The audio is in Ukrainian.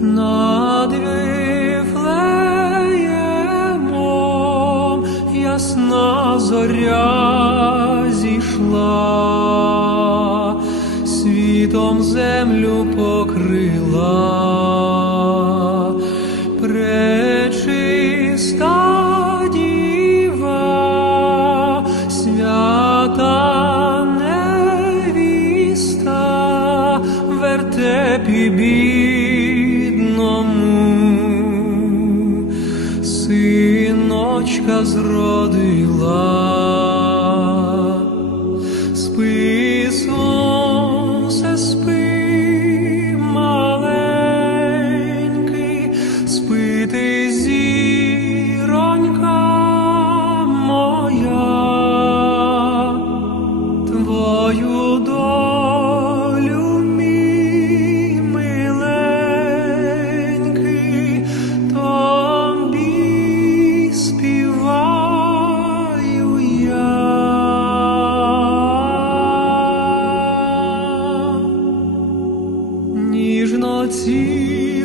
над Вифлеємом ясна зоря зійшла, світом землю покрила, пречиста свята невіста, вертепі бій. Синочка зродила. Спи, 自